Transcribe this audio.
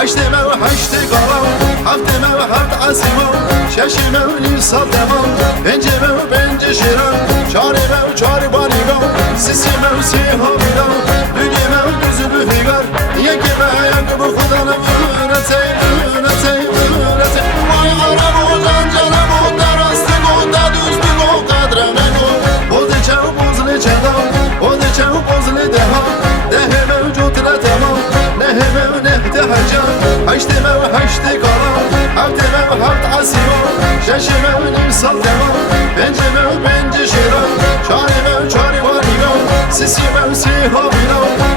هشت مو هشت قلم هفت مو هفت عسیمم شش مو نیم سال دمم پنج مو پنج شیرم چهار مو چهار باریگم سی مو سی همیدم دنیا مو düzü büfigar یکی به یک bu خودانم ورته vay arabı cancanım o derastı o da düzdü o kadreme o de çav bozulu çadam o de çav bozulu deha dehe mevcutla tamam nehe mev nehte hacan haşte mev haşte kalam hafte mev haft asimo şeşe mev nimsal devam bence mev bence şiran çare mev çare var inan sisi mev si haviran